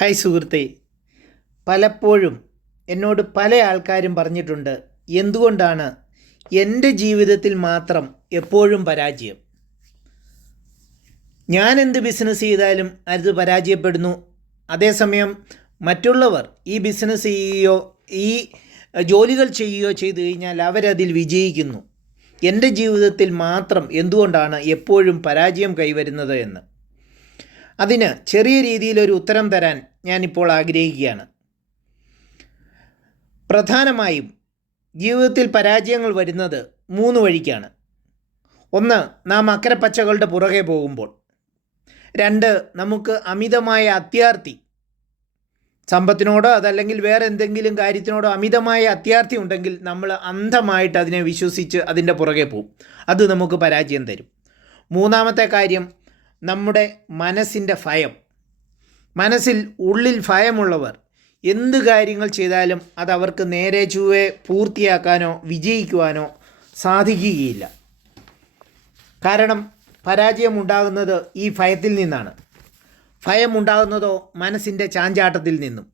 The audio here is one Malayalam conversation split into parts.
ഹായ് സുഹൃത്തെ പലപ്പോഴും എന്നോട് പല ആൾക്കാരും പറഞ്ഞിട്ടുണ്ട് എന്തുകൊണ്ടാണ് എന്റെ ജീവിതത്തിൽ മാത്രം എപ്പോഴും പരാജയം? ഞാൻ എന്ത് ബിസിനസ് ചെയ്താലും അത് പരാജയപ്പെടുന്നു. അതേസമയം മറ്റുള്ളവർ ഈ ബിസിനസ് ചെയ്യുകയോ ഈ ജോലികൾ ചെയ്യുകയോ ചെയ്തു കഴിഞ്ഞാൽ അവരതിൽ വിജയിക്കുന്നു. എന്റെ ജീവിതത്തിൽ മാത്രം എന്തുകൊണ്ടാണ് എപ്പോഴും പരാജയം കൈവരുന്നത് എന്ന്? അതിന് ചെറിയ രീതിയിലൊരു ഉത്തരം തരാൻ ഞാനിപ്പോൾ ആഗ്രഹിക്കുകയാണ്. പ്രധാനമായും ജീവിതത്തിൽ പരാജയങ്ങൾ വരുന്നത് മൂന്ന് വഴിക്കാണ്. ഒന്ന് നാം അക്കരപ്പച്ചകളുടെ പുറകെ പോകുമ്പോൾ. രണ്ട് നമുക്ക് അമിതമായ അത്യാർത്തി. സമ്പത്തിനോടോ അതല്ലെങ്കിൽ വേറെ എന്തെങ്കിലും കാര്യത്തിനോടോ അമിതമായ അത്യാർത്തി ഉണ്ടെങ്കിൽ നമ്മൾ അന്ധമായിട്ട് അതിനെ വിശ്വസിച്ച് അതിന്റെ പുറകെ പോകും അത് നമുക്ക് പരാജയം തരും. മൂന്നാമത്തെ കാര്യം നമ്മുടെ മനസ്സിന്റെ ഭയം. മനസ്സിൽ ഉള്ളിൽ ഭയമുള്ളവർ എന്ത് കാര്യങ്ങൾ ചെയ്താലും അത് അവർക്ക് നേരെ ചുവെ പൂർത്തിയാക്കാനോ വിജയിക്കുവാനോ സാധിക്കുകയില്ല. കാരണം പരാജയം ഉണ്ടാകുന്നത് ഈ ഭയത്തിൽ നിന്നാണ്. ഭയം ഉണ്ടാകുന്നതോ മനസ്സിന്റെ ചാഞ്ചാട്ടത്തിൽ നിന്നും.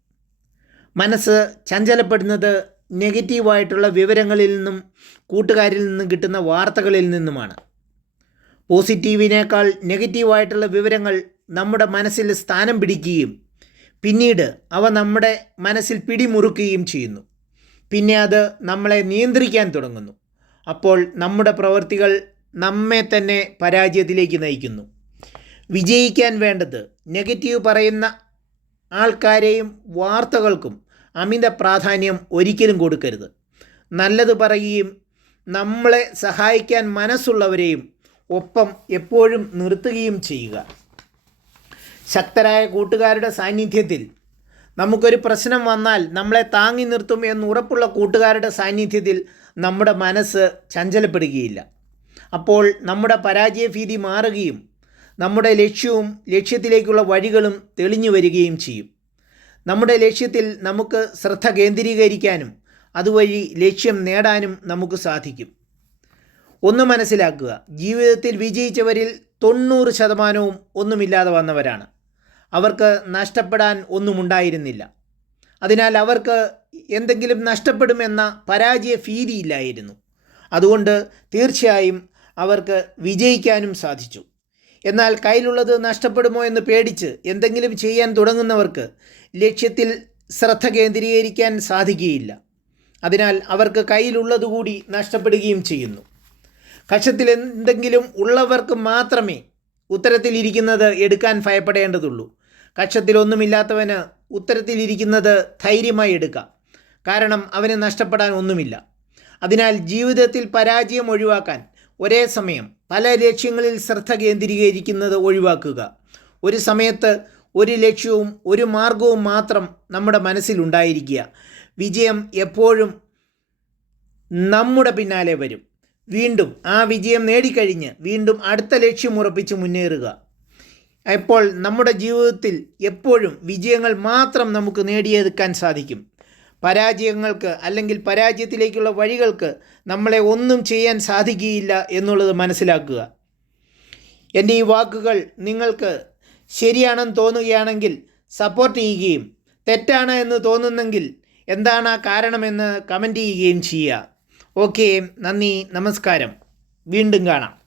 മനസ്സ് ചഞ്ചലപ്പെടുന്നത് നെഗറ്റീവായിട്ടുള്ള വിവരങ്ങളിൽ നിന്നും കൂട്ടുകാരിൽ നിന്നും കിട്ടുന്ന വാർത്തകളിൽ നിന്നുമാണ്. പോസിറ്റീവിനേക്കാൾ നെഗറ്റീവായിട്ടുള്ള വിവരങ്ങൾ നമ്മുടെ മനസ്സിൽ സ്ഥാനം പിടിക്കുകയും പിന്നീട് അവ നമ്മുടെ മനസ്സിൽ പിടിമുറുക്കുകയും ചെയ്യുന്നു. പിന്നെ അത് നമ്മളെ നിയന്ത്രിക്കാൻ തുടങ്ങുന്നു. അപ്പോൾ നമ്മുടെ പ്രവൃത്തികൾ നമ്മെ തന്നെ പരാജയത്തിലേക്ക് നയിക്കുന്നു. വിജയിക്കാൻ വേണ്ടത് നെഗറ്റീവ് പറയുന്ന ആൾക്കാരെയും വാർത്തകൾക്കും അമിത പ്രാധാന്യം ഒരിക്കലും കൊടുക്കരുത്. നല്ലത് പറയുകയും നമ്മളെ സഹായിക്കാൻ മനസ്സുള്ളവരെയും ഒപ്പം എപ്പോഴും നിർത്തുകയും ചെയ്യുക. ശക്തരായ കൂട്ടുകാരുടെ സാന്നിധ്യത്തിൽ നമുക്കൊരു പ്രശ്നം വന്നാൽ നമ്മളെ താങ്ങി നിർത്തും എന്ന് ഉറപ്പുള്ള കൂട്ടുകാരുടെ സാന്നിധ്യത്തിൽ നമ്മുടെ മനസ്സ് ചഞ്ചലപ്പെടുകയില്ല. അപ്പോൾ നമ്മുടെ പരാജയഭീതി മാറുകയും നമ്മുടെ ലക്ഷ്യവും ലക്ഷ്യത്തിലേക്കുള്ള വഴികളും തെളിഞ്ഞു വരികയും ചെയ്യും. നമ്മുടെ ലക്ഷ്യത്തിൽ നമുക്ക് ശ്രദ്ധ കേന്ദ്രീകരിക്കാനും അതുവഴി ലക്ഷ്യം നേടാനും നമുക്ക് സാധിക്കും. ഒന്ന് മനസ്സിലാക്കുക. ജീവിതത്തിൽ വിജയിച്ചവരിൽ തൊണ്ണൂറ് ശതമാനവും ഒന്നുമില്ലാതെ വന്നവരാണ്. അവർക്ക് നഷ്ടപ്പെടാൻ ഒന്നുമുണ്ടായിരുന്നില്ല. അതിനാൽ അവർക്ക് എന്തെങ്കിലും നഷ്ടപ്പെടുമെന്ന പരാജയ ഭീതിയില്ലായിരുന്നു അതുകൊണ്ട് തീർച്ചയായും അവർക്ക് വിജയിക്കാനും സാധിച്ചു. എന്നാൽ കയ്യിലുള്ളത് നഷ്ടപ്പെടുമോ എന്ന് പേടിച്ച് എന്തെങ്കിലും ചെയ്യാൻ തുടങ്ങുന്നവർക്ക് ലക്ഷ്യത്തിൽ ശ്രദ്ധ കേന്ദ്രീകരിക്കാൻ സാധിക്കുകയില്ല. അതിനാൽ അവർക്ക് കയ്യിലുള്ളതുകൂടി നഷ്ടപ്പെടുകയും ചെയ്യുന്നു. കക്ഷത്തിൽ എന്തെങ്കിലും ഉള്ളവർക്ക് മാത്രമേ ഉത്തരത്തിലിരിക്കുന്നത് എടുക്കാൻ ഭയപ്പെടേണ്ടതുള്ളൂ. കക്ഷത്തിലൊന്നുമില്ലാത്തവന് ഉത്തരത്തിലിരിക്കുന്നത് ധൈര്യമായി എടുക്കാം. കാരണം അവന് നഷ്ടപ്പെടാൻ ഒന്നുമില്ല. അതിനാൽ ജീവിതത്തിൽ പരാജയം ഒഴിവാക്കാൻ ഒരേ സമയം പല ലക്ഷ്യങ്ങളിൽ ശ്രദ്ധ കേന്ദ്രീകരിക്കുന്നത് ഒഴിവാക്കുക. ഒരു സമയത്ത് ഒരു ലക്ഷ്യവും ഒരു മാർഗവും മാത്രം നമ്മുടെ മനസ്സിലുണ്ടായിരിക്കുക വിജയം എപ്പോഴും നമ്മുടെ പിന്നാലെ വരും. വീണ്ടും ആ വിജയം നേടിക്കഴിഞ്ഞ് വീണ്ടും അടുത്ത ലക്ഷ്യം ഉറപ്പിച്ച് മുന്നേറുക. അപ്പോൾ നമ്മുടെ ജീവിതത്തിൽ എപ്പോഴും വിജയങ്ങൾ മാത്രം നമുക്ക് നേടിയെടുക്കാൻ സാധിക്കും. പരാജയങ്ങൾക്ക് അല്ലെങ്കിൽ പരാജയത്തിലേക്കുള്ള വഴികൾക്ക് നമ്മളെ ഒന്നും ചെയ്യാൻ സാധിക്കുകയില്ല എന്നുള്ളത് മനസ്സിലാക്കുക. എന്റെ ഈ വാക്കുകൾ നിങ്ങൾക്ക് ശരിയാണെന്ന് തോന്നുകയാണെങ്കിൽ സപ്പോർട്ട് ചെയ്യുകയും തെറ്റാണ് എന്ന് തോന്നുന്നെങ്കിൽ എന്താണ് ആ കാരണമെന്ന് കമന്റ് ചെയ്യുകയും ചെയ്യുക. ഓക്കെ നന്ദി നമസ്കാരം. വീണ്ടും കാണാം.